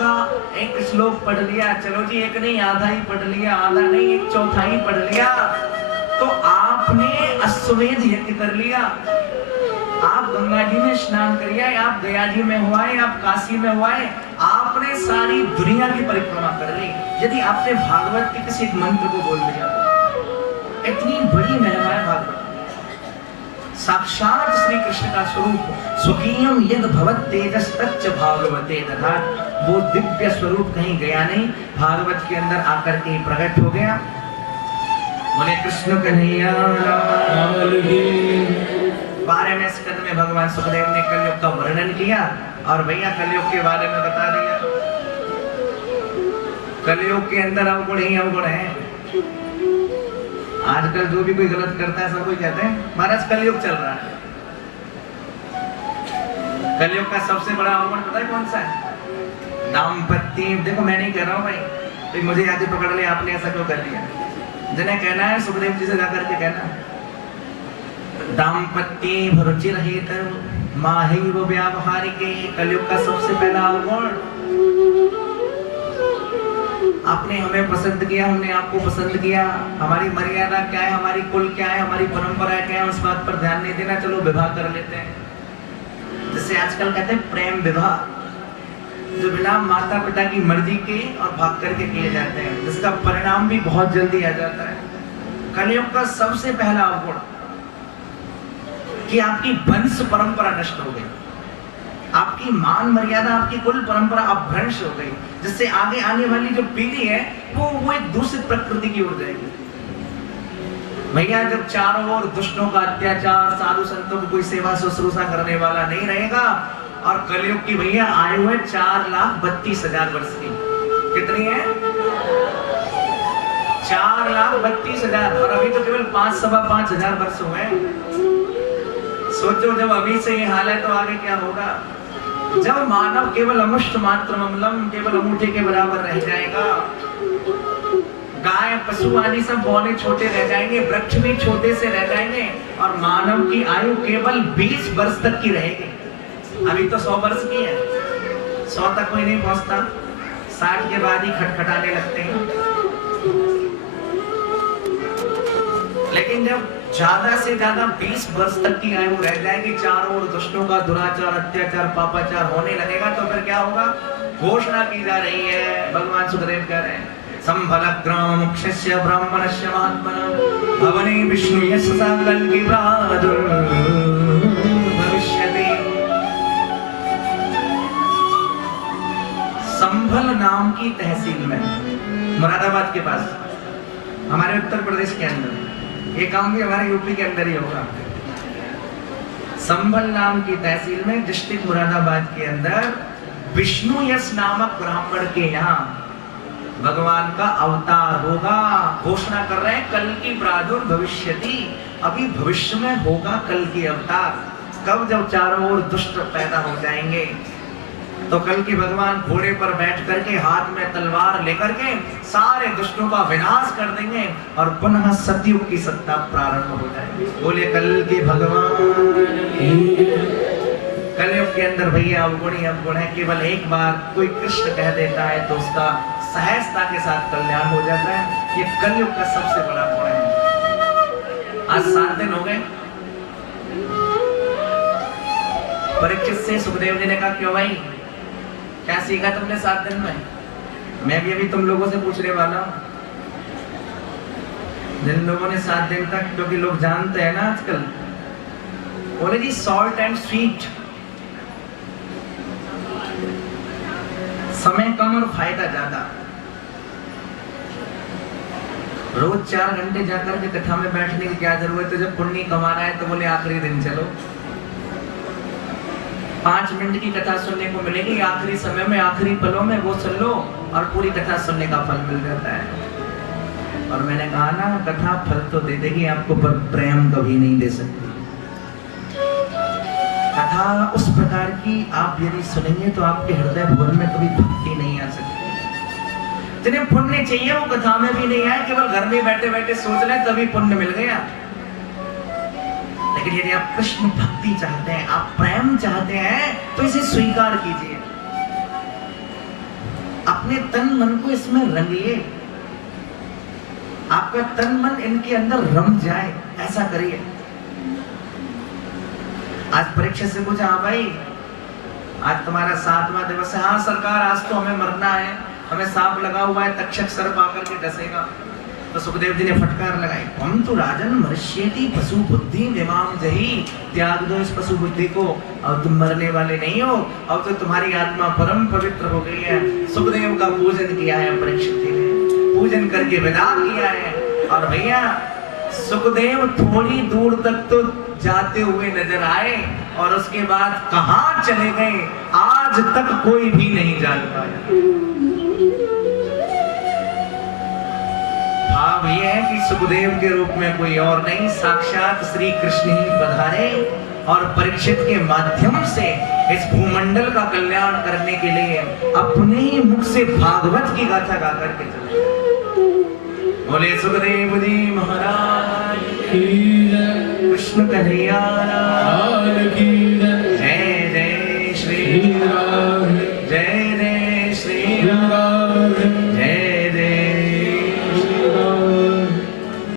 का एक श्लोक पढ़ लिया, चलो जी एक नहीं आधा ही पढ़ लिया, आधा नहीं एक चौथाई पढ़ लिया, तो आपने अश्वमेध यज्ञ कर लिया। आप गंगा जी में स्नान करिए, आप गया जी में हुआए, आप काशी में हुआए, आपने सारी दुनिया की परिक्रमा कर ली। यदि आपने भागवत के किसी एक मंत्र को बोल दिया, इतनी बड़ी महिमा है भागवत। साक्षात श्री कृष्ण का स्वरूप स्वकीयम यद भवत तेजस तच्च भागवते दधात, वो दिव्य स्वरूप कहीं गया नहीं, भागवत के अंदर आकर के प्रकट हो गया। बोले कृष्ण कन्हैया। 12वें स्कंद में भगवान सुखदेव ने कलयुग का वर्णन किया और भैया कलयुग के बारे में बता दिया। कलयुग के अंदर अवगुण ही अवगुण है। आजकल जो भी कोई गलत करता है सब कोई कहते हैं महाराज कलयुग चल रहा है। कलयुग का सबसे बड़ा अवगुण पता है कौन सा है? दाम्पत्य। देखो मैं नहीं कह रहा हूँ भाई, तो मुझे याद पकड़ ले आपने ऐसा क्यों कर लिया। जिन्हें कहना है सुखदेव जी से जाकर के कहना, दाम्पत्य रुचि रहित माहिव व्यावहारिके। कलयुग का सबसे पहला अवगुण, आपने हमें पसंद किया, हमने आपको पसंद किया, हमारी मर्यादा क्या है, हमारी कुल क्या है, हमारी परंपरा क्या है, उस बात पर ध्यान नहीं देना, चलो विवाह कर लेते हैं। जिसे आजकल कहते हैं प्रेम विवाह, जो बिना माता पिता की मर्जी के और भाग करके किए जाते हैं, जिसका परिणाम भी बहुत जल्दी आ जाता है। कलयुग का सबसे पहला अवगुण कि आपकी वंश परंपरा नष्ट हो गई, आपकी मान मर्यादा, आपकी कुल परंपरा अपभ्रंश हो गई, जिससे आगे आने वाली जो पीढ़ी है वो एक दूसरी प्रकृति की ओर जाएगी। भैया जब चारों ओर दुष्टों का अत्याचार, साधु संतों की कोई सेवा शुश्रूषा करने वाला नहीं रहेगा, और कलयुग की भैया आयु है 4,32,000 वर्ष की। कितनी है? 4,32,000, और अभी तो केवल 5,500 वर्ष हुए। सोचो जब अभी से ये हाल है तो आगे क्या होगा। जब मानव केवल अमुष्ट मात्र अम्लम, केवल अंगूठे के बराबर रह जाएगा, गाय पशु आदि सब बौने छोटे रह जाएंगे, वृक्ष भी छोटे से रह जाएंगे, और मानव की आयु केवल 20 वर्ष तक की रहेगी। अभी तो 100 वर्ष की है, 100 तक कोई नहीं पहुंचता, 60 के बाद ही खटखटाने लगते हैं। लेकिन जब ज्यादा से ज्यादा 20 वर्ष तक की आयु रह जाएगी, चारों ओर दुष्टों का दुराचार, अत्याचार, पापाचार होने लगेगा, तो फिर क्या होगा? घोषणा की जा रही है, भगवान सुखदेव कह रहे हैं, संभलग्राम मुक्षस्य ब्राह्मणस्य महात्मनः भवने विष्णु यशसा कल्कि भविष्यति। संभल नाम की तहसील में, मुरादाबाद के पास, हमारे उत्तर प्रदेश के अंदर, ये काम भी हमारे यूपी के अंदर ही होगा। संभल नाम की तहसील में, डिस्ट्रिक्ट मुरादाबाद के अंदर, विष्णु यश नामक ब्राह्मण के यहाँ भगवान का अवतार होगा। घोषणा कर रहे हैं कल की प्रादुर्भविष्यति, अभी भविष्य में होगा कल की अवतार। कब? जब चारों ओर दुष्ट पैदा हो जाएंगे, तो कल की भगवान घोड़े पर बैठ करके, हाथ में तलवार लेकर के सारे दुष्टों का विनाश कर देंगे, और पुनः सतयुग की सत्ता प्रारंभ हो जाएगी। बोले कल के भगवान। कलयुग के अंदर भैया अवगुण ही अवगुण है। केवल एक बार कोई कृष्ण कह देता है तो उसका सहजता के साथ कल्याण हो जाता है। ये कलयुग का सबसे बड़ा गुण है। आज 7 दिन हो गए। परीक्षित से सुखदेव जी ने कहा, क्यों भाई, क्या सीखा तुमने 7 दिन में? मैं भी अभी तुम लोगों से पूछने वाला हूं। जिन लोगों ने 7 दिन तक, क्योंकि लोग जानते हैं ना आजकल, बोले जी सॉल्ट एंड स्वीट, समय कम और फायदा ज्यादा। रोज 4 घंटे जाकर के कथा में बैठने की क्या जरूरत है? जब पुण्य कमाना है तो बोले आखिरी दिन चलो, 5 मिनट की कथा सुनने को मिलेगी, आखिरी समय में, आखिरी पलों में वो सुन लो और पूरी कथा सुनने का फल मिल जाता है। और मैंने कहा ना, कथा फल तो दे देगी आपको, पर प्रेम कभी नहीं दे सकती। कथा उस प्रकार की आप यदि सुनेंगे तो आपके हृदय भवन में कभी भक्ति नहीं आ सकती। जिन्हें पुण्य चाहिए वो कथा में भी नहीं आए, केवल घर में बैठे बैठे सोच लें तभी पुण्य मिल गया। लेकिन यदि आप कृष्ण भक्ति चाहते हैं, आप प्रेम चाहते हैं, तो इसे स्वीकार कीजिए। अपने तन मन को इसमें रंगिए, आपका तन मन इनके अंदर रम जाए, ऐसा करिए। आज परीक्षा से पूछा, हाँ भाई आज तुम्हारा 7वां दिवस है। हाँ सरकार आज तो हमें मरना है, हमें सांप लगा हुआ है, तक्षक सर्प आकर के डसेगा। तो सुखदेव जी ने फटकार लगाई, हम तो राजन मनुष्येति पशु बुद्धि विमाम जही, त्याग दो इस पशु बुद्धि को, अब तुम मरने वाले नहीं हो, अब तो तुम्हारी आत्मा परम पवित्र हो गई है। सुखदेव का पूजन किया है परीक्षित जी ने, पूजन करके विदा किया है। और भैया सुखदेव थोड़ी दूर तक तो जाते हुए नजर आए और उसके बाद कहां चले गए आज तक कोई भी नहीं जान पाया। भाव यह है कि सुखदेव के रूप में कोई और नहीं, साक्षात श्री कृष्ण ही पधारे और परीक्षित के माध्यम से इस भूमंडल का कल्याण करने के लिए अपने ही मुख से भागवत की गाथा गा करके चले। बोले सुखदेव जी महाराज की जय, कृष्ण कन्हैया लाल की जय। जय जय श्री राम, जय जय श्री राम।